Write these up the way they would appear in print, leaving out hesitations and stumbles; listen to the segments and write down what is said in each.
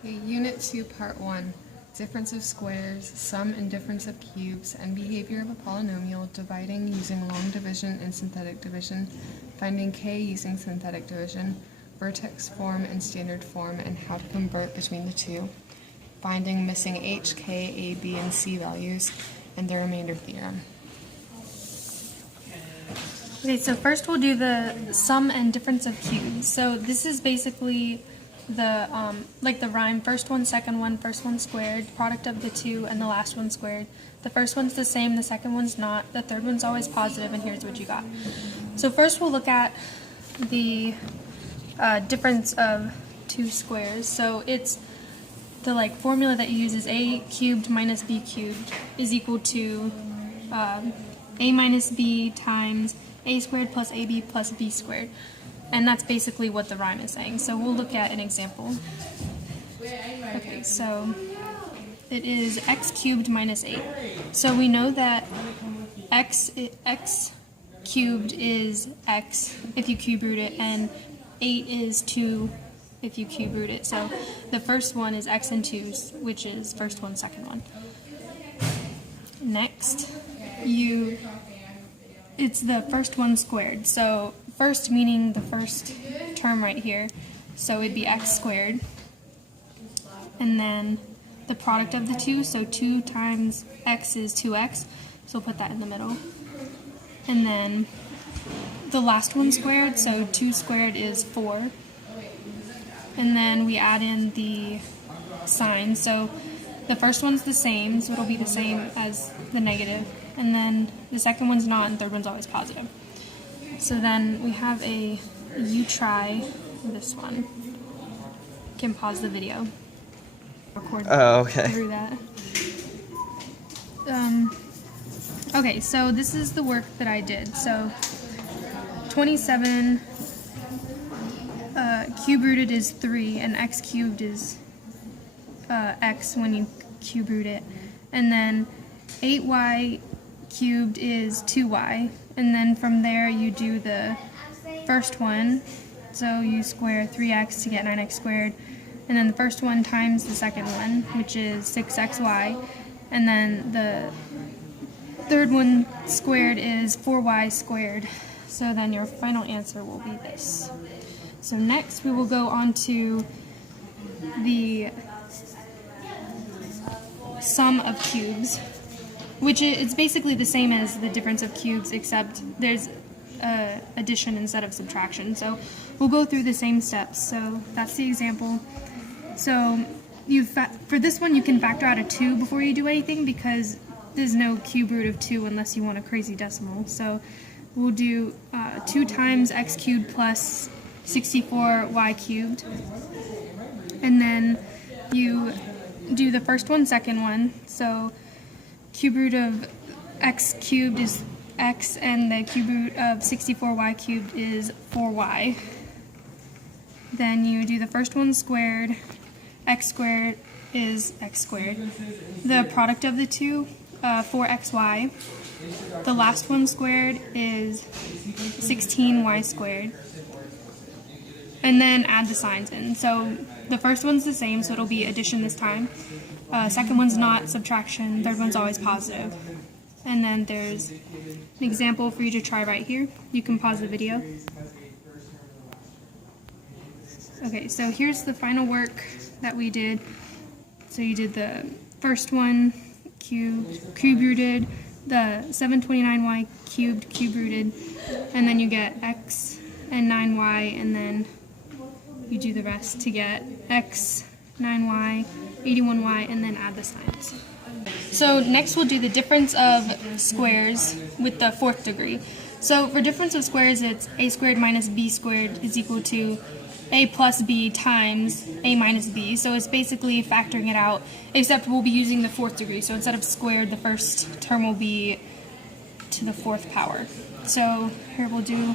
Okay, Unit 2, Part 1. Difference of squares, sum and difference of cubes, and behavior of a polynomial, dividing using long division and synthetic division, finding k using synthetic division, vertex form and standard form, and how to convert between the two, finding missing h, k, a, b, and c values, and the remainder theorem. Okay, so first we'll do the sum and difference of cubes. So this is basically the like the rhyme, first one, first one squared, product of the two, and the last one squared. The first one's the same, the second one's not, the third one's always positive, and here's what you got. So first we'll look at the difference of two squares. So it's the formula that you use is a cubed minus b cubed is equal to a minus b times a squared plus ab plus b squared. And that's basically what the rhyme is saying. So we'll look at an example. Okay, so it is x cubed minus 8. So we know that x cubed is x if you cube root it, and 8 is 2 if you cube root it. So the first one is x and 2's, which is first one, second one. Next, it's the first one squared. So first meaning the first term right here. So it'd be x squared. And then the product of the two, so 2 times x is 2x. So we'll put that in the middle. And then the last one squared, so 2 squared is 4. And then we add in the sign. So the first one's the same, so it'll be the same as the negative. And then the second one's not, and third one's always positive. So then we have you try this one. You can pause the video. Record through that. Okay, so this is the work that I did. So 27 cube rooted is 3, and x cubed is x when you cube root it. And then 8y cubed is 2y, and then from there you do the first one, so you square 3x to get 9x squared, and then the first one times the second one, which is 6xy, and then the third one squared is 4y squared. So then your final answer will be this. So next we will go on to the sum of cubes, which it's basically the same as the difference of cubes, except there's addition instead of subtraction. So we'll go through the same steps. So that's the example. So for this one, you can factor out a 2 before you do anything, because there's no cube root of 2 unless you want a crazy decimal. So we'll do 2 times x cubed plus 64y cubed. And then you do the first one, second one. So cube root of x cubed is x, and the cube root of 64y cubed is 4y. Then you do the first one squared, x squared is x squared. The product of the two, 4xy. The last one squared is 16y squared. And then add the signs in. So the first one's the same, so it'll be addition this time. Second one's not, subtraction. Third one's always positive. And then there's an example for you to try right here. You can pause the video. Okay, so here's the final work that we did. So you did the first one, cube rooted, the 729y cubed, cube rooted, and then you get x and 9y, and then you do the rest to get x, 9y, 81y, and then add the signs. So next we'll do the difference of squares with the fourth degree. So for difference of squares, it's a squared minus b squared is equal to a plus b times a minus b. So it's basically factoring it out, except we'll be using the fourth degree. So instead of squared, the first term will be to the fourth power. So here we'll do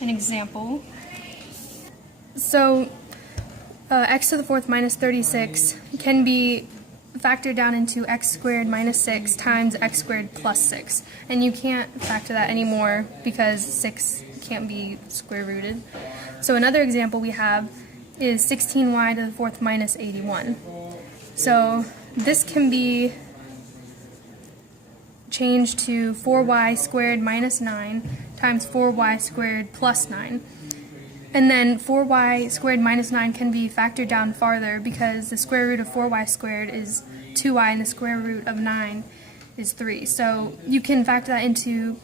an example. So x to the fourth minus 36 can be factored down into x squared minus 6 times x squared plus 6. And you can't factor that anymore because 6 can't be square rooted. So another example we have is 16y to the fourth minus 81. So this can be changed to 4y squared minus 9 times 4y squared plus 9. And then 4y squared minus 9 can be factored down farther because the square root of 4y squared is 2y and the square root of 9 is 3. So you can factor that into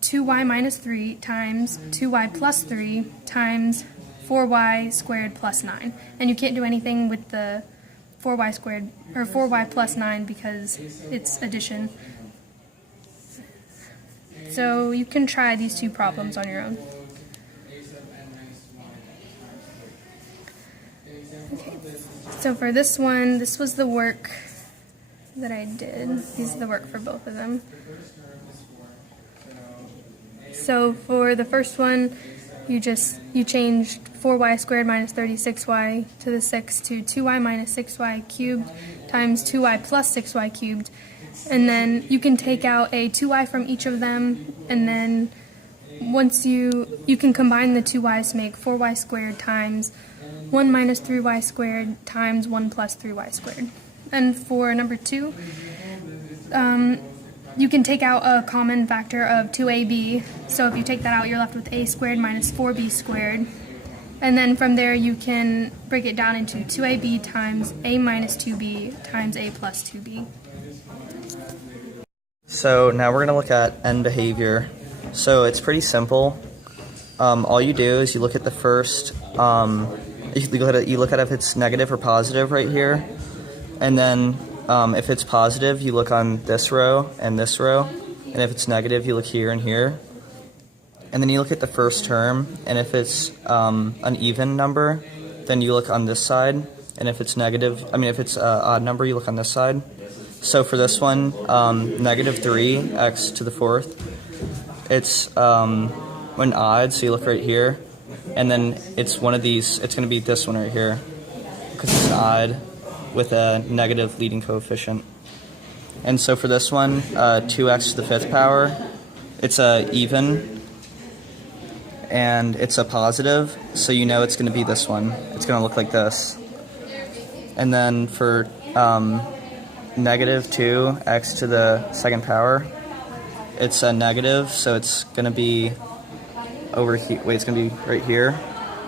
2y minus 3 times 2y plus 3 times 4y squared plus 9. And you can't do anything with the 4y squared or 4y plus 9 because it's addition. So you can try these two problems on your own. Okay. So for this one, this was the work that I did. This is the work for both of them. So for the first one, you changed 4y squared minus 36y to the 6 to 2y minus 6y cubed times 2y plus 6y cubed. And then you can take out a 2y from each of them, and then once you can combine the 2y's to make 4y squared times 1 minus 3y squared times 1 plus 3y squared. And for number 2, you can take out a common factor of 2ab. So if you take that out, you're left with a squared minus 4b squared. And then from there, you can break it down into 2ab times a minus 2b times a plus 2b. So now we're going to look at end behavior. So it's pretty simple. All you do is you look at the first, you look at if it's negative or positive right here. And then if it's positive, you look on this row. And if it's negative, you look here and here. And then you look at the first term. And if it's an even number, then you look on this side. And if it's if it's an odd number, you look on this side. So for this one, negative 3x to the fourth, it's when odd, so you look right here, and then it's one of these, it's going to be this one right here, because it's odd with a negative leading coefficient. And so for this one, 2x to the fifth power, it's a even, and it's a positive, so you know it's going to be this one. It's going to look like this. And then for negative 2x to the second power, it's a negative, so it's going to be over here. Wait, it's going to be right here.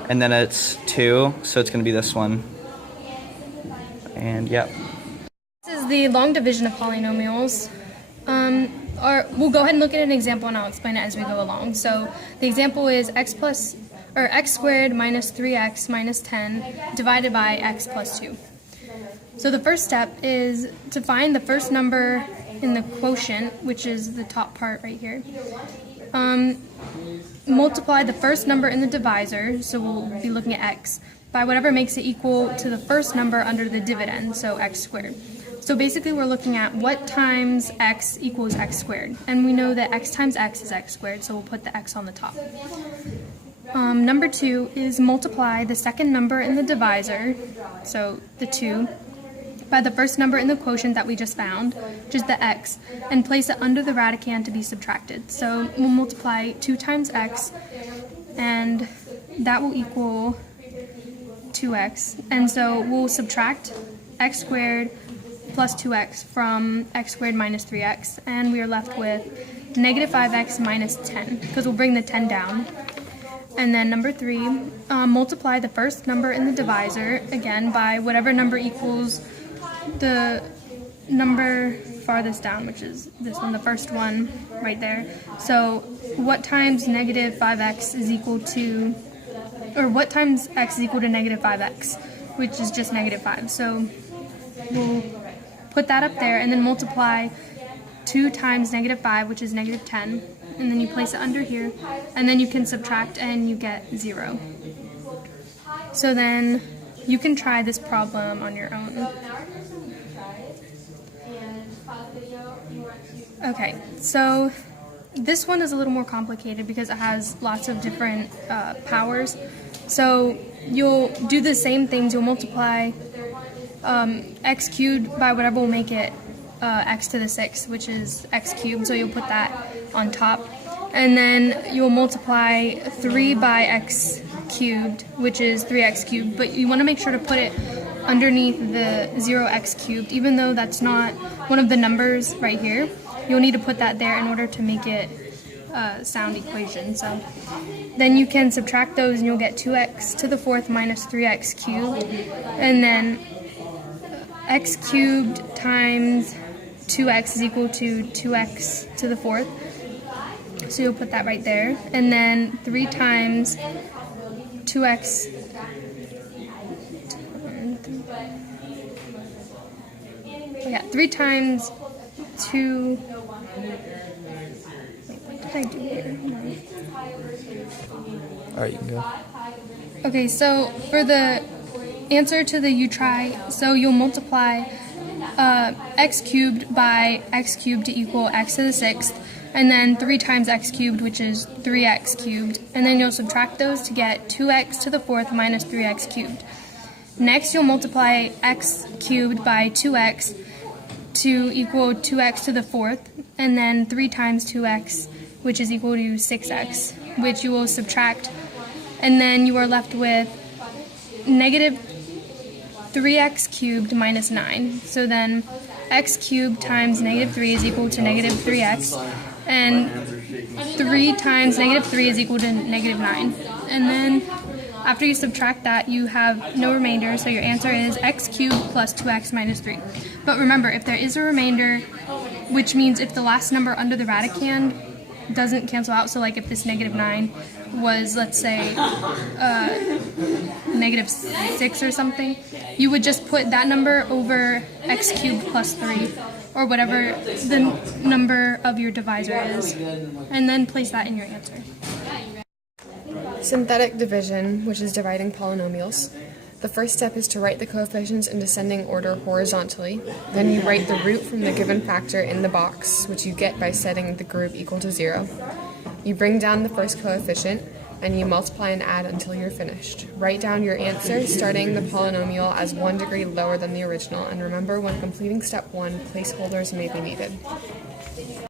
And then it's 2, so it's going to be this one. And yep. This is the long division of polynomials. We'll go ahead and look at an example and I'll explain it as we go along. So the example is x squared minus 3x minus 10 divided by x plus 2. So the first step is to find the first number in the quotient, which is the top part right here. Multiply the first number in the divisor, so we'll be looking at x, by whatever makes it equal to the first number under the dividend, so x squared. So basically we're looking at what times x equals x squared. And we know that x times x is x squared, so we'll put the x on the top. Number 2 is multiply the second number in the divisor, so the 2, by the first number in the quotient that we just found, which is the x, and place it under the radicand to be subtracted. So we'll multiply 2 times x, and that will equal 2x. And so we'll subtract x squared plus 2x from x squared minus 3x, and we are left with negative 5x minus 10, because we'll bring the 10 down. And then number 3, multiply the first number in the divisor, again, by whatever number equals the number farthest down, which is this one, the first one right there. So what times negative 5x is equal to, or what times x is equal to negative 5x, which is just negative 5. So we'll put that up there and then multiply 2 times negative 5, which is negative 10, and then you place it under here, and then you can subtract and you get 0. So then you can try this problem on your own. Okay, so this one is a little more complicated because it has lots of different powers. So you'll do the same things. You'll multiply x cubed by whatever will make it x to the 6, which is x cubed, so you'll put that on top. And then you'll multiply 3 by x cubed, which is 3x cubed, but you want to make sure to put it underneath the 0x cubed, even though that's not one of the numbers right here. You'll need to put that there in order to make it a sound equation. So then you can subtract those and you'll get 2x to the fourth minus 3x cubed, and then x cubed times 2x is equal to 2x to the fourth. So you'll put that right there. And then 3 times 2x, yeah, 3 times 2, wait, what did I do here? No. Alright, you can go. Okay, so for the answer to the you try, so you'll multiply x cubed by x cubed to equal x to the sixth, and then 3 times x cubed, which is 3x cubed, and then you'll subtract those to get 2x to the fourth minus 3x cubed. Next, you'll multiply x cubed by 2x to equal 2x to the fourth, and then 3 times 2x, which is equal to 6x, which you will subtract, and then you are left with negative 3x cubed minus 9. So then x cubed times negative 3 is equal to negative 3x, and 3 times negative 3 is equal to negative 9. And then after you subtract that, you have no remainder, so your answer is x cubed plus 2x minus 3. But remember, if there is a remainder, which means if the last number under the radicand doesn't cancel out, so like if this negative 9 was, let's say, negative 6 or something, you would just put that number over x cubed plus 3, or whatever the number of your divisor is, and then place that in your answer. Synthetic division, which is dividing polynomials. The first step is to write the coefficients in descending order horizontally. Then you write the root from the given factor in the box, which you get by setting the group equal to 0. You bring down the first coefficient, and you multiply and add until you're finished. Write down your answer, starting the polynomial as 1 degree lower than the original, and remember, when completing step 1, placeholders may be needed.